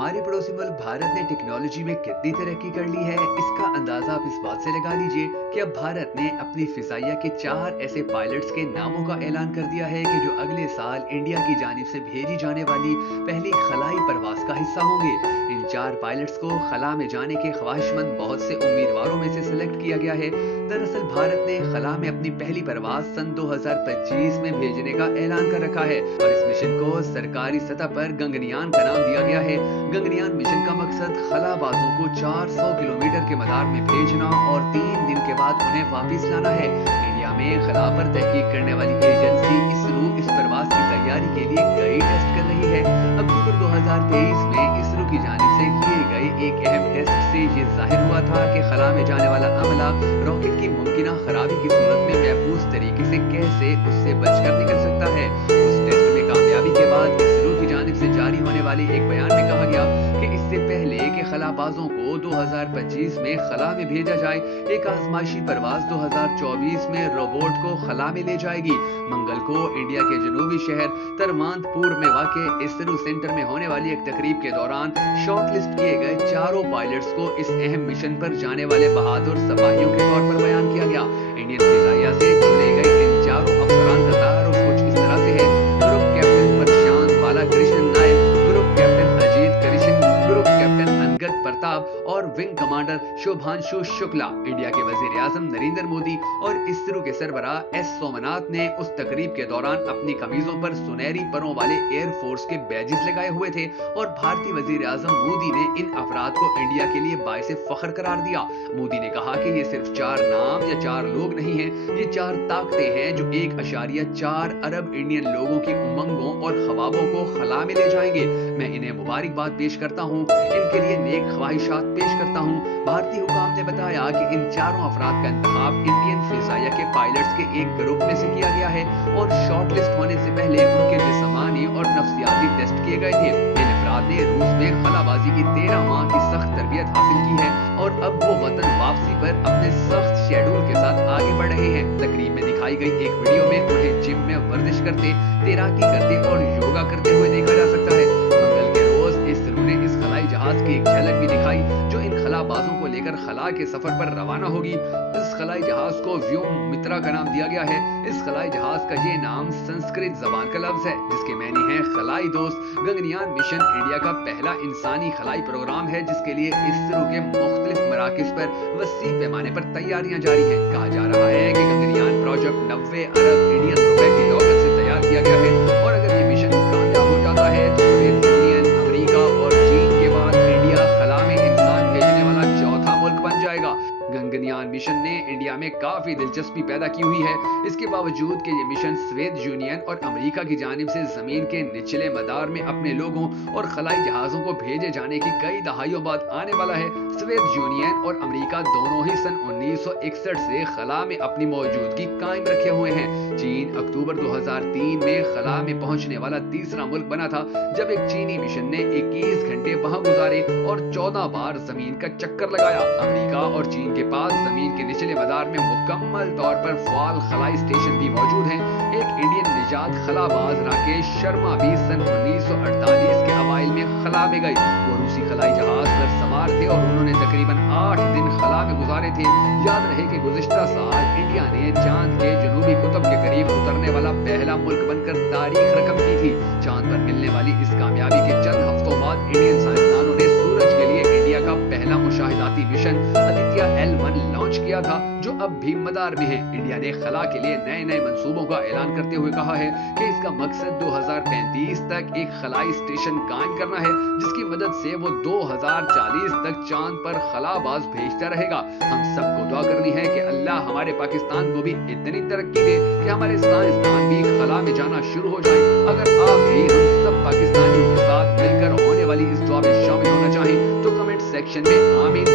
हमारे पड़ोसी मुल्क भारत ने टेक्नोलॉजी में कितनी तरक्की कर ली है, इसका अंदाजा आप इस बात से लगा लीजिए कि अब भारत ने अपनी फिजाइया के 4 ऐसे पायलट्स के नामों का ऐलान कर दिया है कि जो अगले साल इंडिया की जानिब से भेजी जाने वाली पहली खलाई परवाज का हिस्सा होंगे। इन 4 पायलट्स को खला में जाने के ख्वाहिशमंद बहुत से उम्मीदवारों में से सिलेक्ट किया गया है। दरअसल भारत ने खला में अपनी पहली परवाज सन 2025 में भेजने का ऐलान कर रखा है और इस मिशन को सरकारी सतह पर गगनयान का नाम दिया गया है। गगनयान मिशन का मकसद खलाबाजों को 400 किलोमीटर के मदार में भेजना और 3 दिन के बाद उन्हें वापस लाना है। इंडिया में खला पर तहकीक करने वाली एजेंसी इसरो इस परवाज की तैयारी के लिए कई टेस्ट कर रही है। अक्टूबर 2023 में इसरो की जानिब से किए गए एक अहम टेस्ट से ये जाहिर हुआ था कि खला में जाने वाला अमला रॉकेट की मुमकिना खराबी की सूरत में महफूज तरीके से कैसे उससे बचकर निकल सकता है। उस टेस्ट में कामयाबी के बाद इसरो की जानिब से जारी होने वाले एक बयान में कहा गया कि इससे पहले कि खलाबाजों को 2025 में खला में भेजा जाए, एक आजमाइशी परवाज 2024 में रोबोट को खला में ले जाएगी। मंगल को इंडिया के जनूबी शहर तरवांतपुर में वाक़े इसरो सेंटर में होने वाली एक तकरीब के दौरान शॉर्टलिस्ट किए गए चारों पायलट्स को इस अहम मिशन पर जाने वाले बहादुर सिपाहियों के तौर पर बयान किया गया। इंडियन फिजाइया से चुने गए इन चारों अफसरान का तारुफ कुछ इस तरह से है: group captain Prashant Balakrishnan Nayak, group captain Ajit Krishna, group captain Angad Pratap और wing commander Shubhanshu Shukla. India के वजीर आजम नरेंद्र मोदी और इसरो के सरबराह एस सोमनाथ ने उस तकरीब के दौरान अपनी कमीजों पर सुनहरी परों वाले एयरफोर्स के बैजेस लगाए हुए थे और भारतीय वजीर आजम मोदी ने इन अफराद को इंडिया के लिए बाइसे फख्र करार दिया। मोदी ने कहा कि ये सिर्फ 4 नाम या 4 लोग नहीं हैं, ये 4 ताकतें हैं जो 1.4 अरब इंडियन लोगों की उमंगों और ख्वाबों को खला में ले जाएंगे। मैं इन्हें मुबारकबाद पेश करता हूँ, इनके लिए नेक ख्वाहिशात पेश करता हूँ। भारतीय हुकाम ने बताया कि इन चारों अफराद का इंतखाब इंडियन फिजाइया के पायलट्स के एक ग्रुप में से किया गया है और शॉर्टलिस्ट होने से पहले उनके जिस्मानी और नफ्सियाती टेस्ट किए गए थे। इन अफराद ने रूस में खलाबाजी की 13 माह की सख्त तरबियत हासिल की है और अब वो वतन वापसी पर अपने सख्त शेड्यूल के साथ आगे बढ़ रहे हैं। तकरीब में दिखाई गई एक वीडियो में उन्हें जिम में वर्जिश करते, तैराकी करते और योगा करते हुए देखा जा सकता है। मंगल के रोज इसरो ने इस खलाई जहाज की एक झलक भी दिखाई जो इन खलाबाजों को लेकर खला के सफर पर रवाना होगी। इस खलाई जहाज को व्योम मित्रा का नाम दिया गया है। इस खलाई जहाज का ये नाम संस्कृत जबान का लफ्ज है जिसके मानी है खलाई दोस्त। गगनयान मिशन इंडिया का पहला इंसानी खलाई प्रोग्राम है जिसके लिए इसरो के मुख्तलिफ मराकिज पर वसी पैमाने पर तैयारियां जारी हैं। कहा जा रहा है कि गगनयान प्रोजेक्ट 90 अरब इंडियन रुपए की लागत से तैयार किया गया है और अगर ये मिशन कामयाब हो जाता है तो सोवियत यूनियन, अमेरिका और चीन के बाद इंडिया खला में इंसान भेजने वाला चौथा मुल्क बन जाएगा। गगनयान मिशन ने इंडिया में काफी दिलचस्पी पैदा की हुई है। इसके बावजूद कि ये मिशन सोवियत यूनियन और अमेरिका की जानिब से जमीन के निचले मदार में अपने लोगों और खलाई जहाजों को भेजे जाने की कई दहाइयों बाद आने वाला है। सोवियत यूनियन और अमेरिका दोनों ही सन 1961 से खला में अपनी मौजूदगी कायम रखे हुए हैं। चीन अक्टूबर 2003 में खला में पहुंचने वाला तीसरा मुल्क बना था जब एक चीनी मिशन ने 21 घंटे वहां गुजारे और 14 बार जमीन का चक्कर लगाया। अमेरिका और चीन के पास जमीन के निचले मदार में मुकम्मल तौर पर फाल खलाई स्टेशन भी मौजूद हैं। एक इंडियन निजात खलाबाज राकेश शर्मा भी सन 1948 के अवाइल में खला में गए। वो रूसी खलाई जहाज पर सवार थे और उन्होंने तकरीबन 8 दिन खला में गुजारे थे। याद रहे कि गुज़िश्ता साल इंडिया ने चांद के जनूबी कुतुब के करीब उतरने वाला पहला मुल्क बनकर तारीख रकम की थी। चांद पर मिलने वाली इस कामयाबी के चंद हफ्तों बाद इंडियन साइंसदानों ने सूरज के लिए इंडिया का पहला मुशाहिदाती मिशन आदित्य L1 लॉन्च किया था जो अब भी मदार में है। इंडिया ने खला के लिए नए मंसूबों का ऐलान करते हुए कहा है कि इसका मकसद 2035 तक एक खलाई स्टेशन कायम करना है जिसकी मदद से वो 2040 तक चांद पर खलाबाज भेजता रहेगा। हम सबको दुआ करनी है कि अल्लाह हमारे पाकिस्तान को भी इतनी तरक्की दे कि हमारे साइंसदान भी खला में जाना शुरू हो जाए। अगर आप भी हम सब पाकिस्तानियों के साथ मिलकर होने वाली इस दुआ में शामिल होना चाहें तो कमेंट सेक्शन में आमीन